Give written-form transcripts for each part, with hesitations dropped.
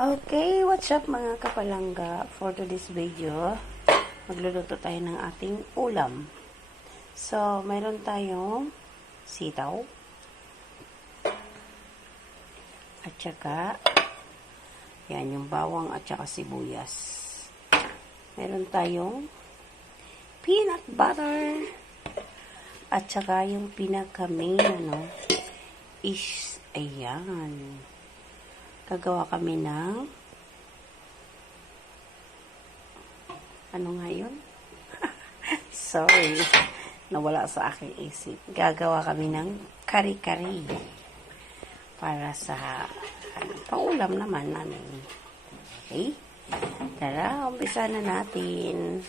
Okay, what's up mga kapalangga? For today's video, magluluto tayo ng ating ulam. So, mayroon tayong sitaw at saka yan, yung bawang at saka sibuyas. Mayroon tayong peanut butter at saka yung pinaka-main is ayan. Gagawa kami ng ano nga yun? Sorry, nawala sa aking isip. Gagawa kami ng kari-kari para sa paulam naman namin. Okay? Tara, umpisa na natin.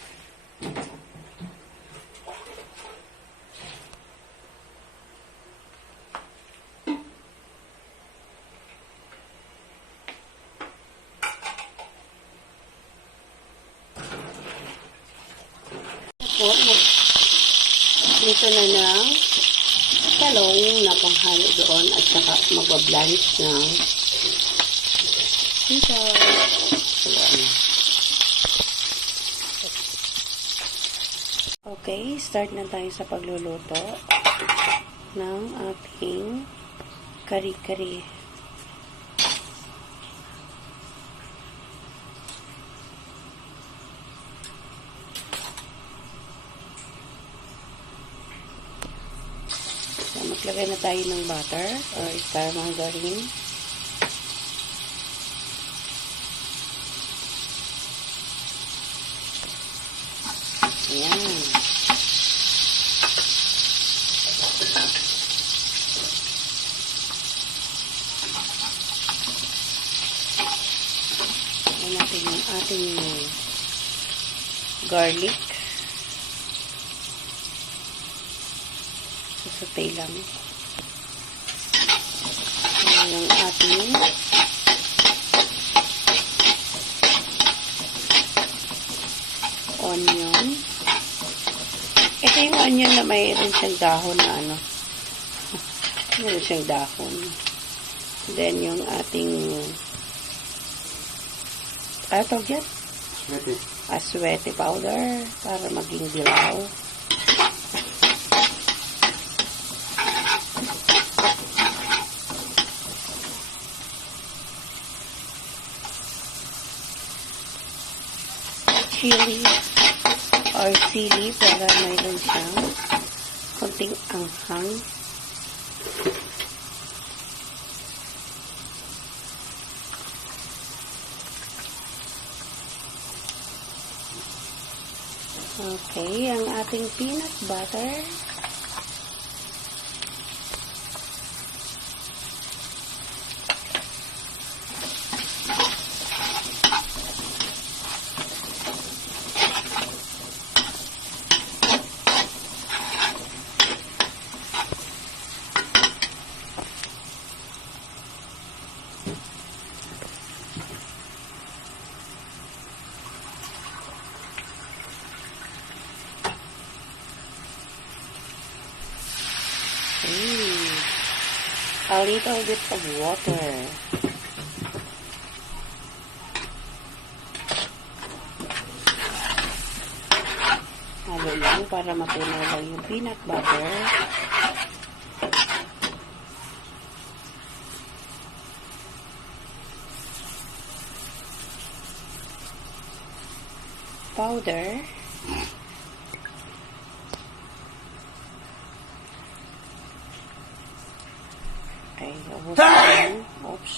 Dito na ng talong na panghalo doon at saka magbablanch ng sitaw. Okay, start na tayo sa pagluluto ng ating kari-kari. Maglagay na tayo ng butter or star margarine. Ayan. Ayan natin yung ating garlic. Sasutay lang. Ayan yung ating onion. Ito yung onion na mayroon siyang dahon na mayroon siyang dahon. Then yung ating tawag yan? Aswete powder para maging dilaw. Chili or sili para mayroon siyang konting anghang. Okay, ang ating peanut butter. A little bit of water. Halo lang para matunaw lang yung peanut butter. Powder. Okay, ubos na. Oops.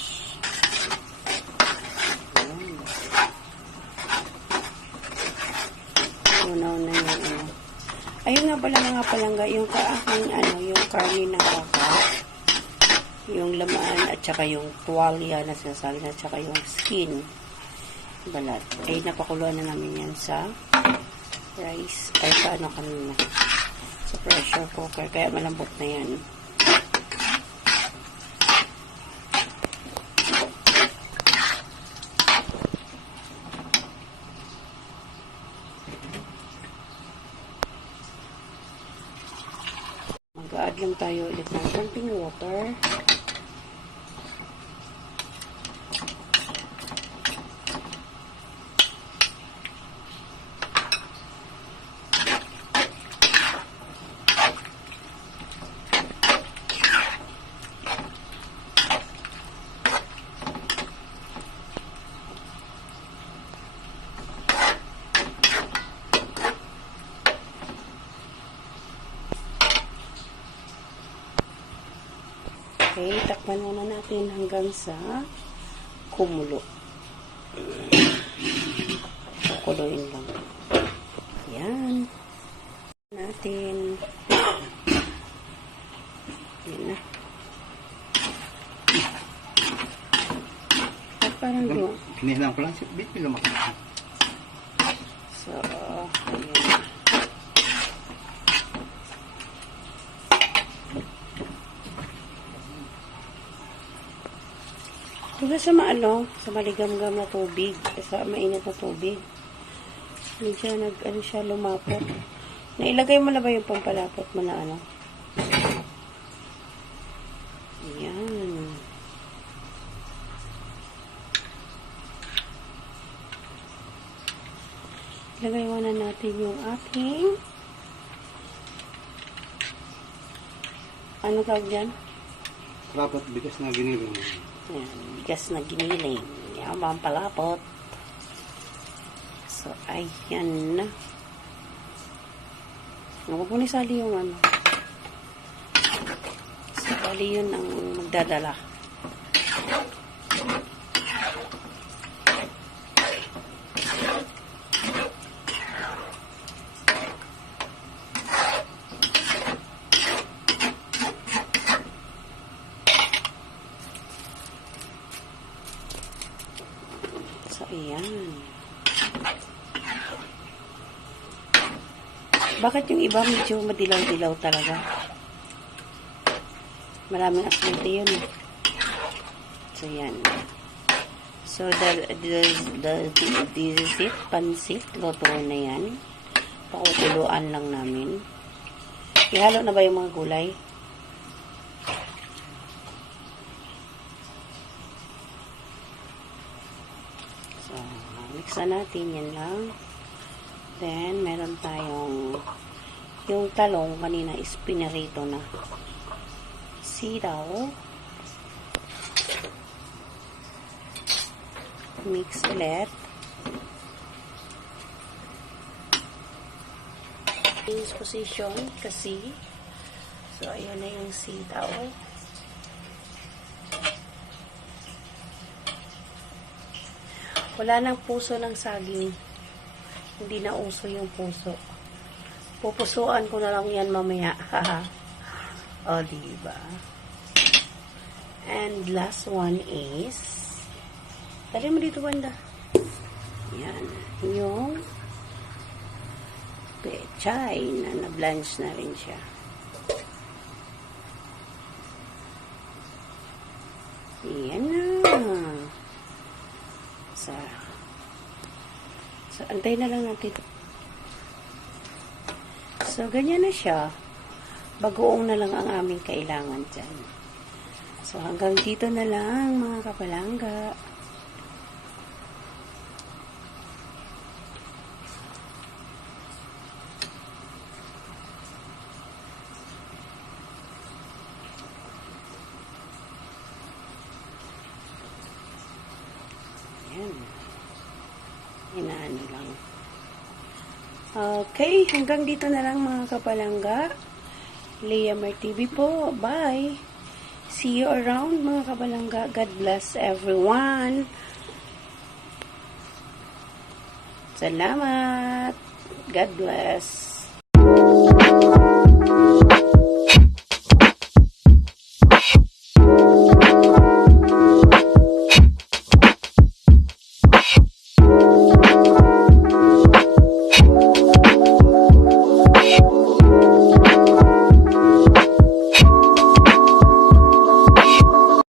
Tunaw na yung Ayun nga pala mga palangga, yung kaaking yung karne ng baka, yung laman at saka yung tuwalya na sinasabi at saka yung skin, balat. Ay napakuluan na namin yan sa rice, ay sa kanina, sa pressure cooker, kaya malambot na yan. Mag-add lang tayo ulit ng konting water. Okay, takpan muna natin hanggang sa kumulo. Kukuluin lang. Yan. Natin. Yan na. At parang doon. Pinilang ko lang si Bit, lumaki. So, ayan. Diba sa sa maligam-gam na tubig, sa mainit na tubig, medyo siya, lumapot. Nailagay mo na ba yung pampalapot mo na Ayan. Ilagay muna natin yung ating tawag dyan? Rapat bigas na giniling. Ayan, bigas na giniling. Yan, pampalapot. So, ayan na. Huwag mo nisali yung So, bali yun ang magdadala. So, ayan. Bakit yung iba medyo madilaw-dilaw talaga? Maraming aswerte yun. So, yan. So, pansit, luto na yan. Pakukuluan lang namin. Ihalo na ba yung mga gulay? So, mixan natin yan lang. Then, meron tayong yung talong kanina is pinarito na. Sitaw. Mix ulit. Change position kasi. So, ayan na yung sitaw. Wala nang puso ng saging. Hindi na uso yung puso. Pupusuan ko na lang yan mamaya. O, diba? And last one is, dali mo dito, banda. Yan. Yung pechay na na-blanch na rin siya. Yan na. So, antay na lang natin. So, ganyan na siya. Bagoong na lang ang aming kailangan dyan. So, hanggang dito na lang, mga kapalangga. Ayan. Inaano lang. Okay, hanggang dito na lang mga kapalangga. Leah Mar TV po. Bye. See you around mga kapalangga. God bless everyone. Salamat. God bless.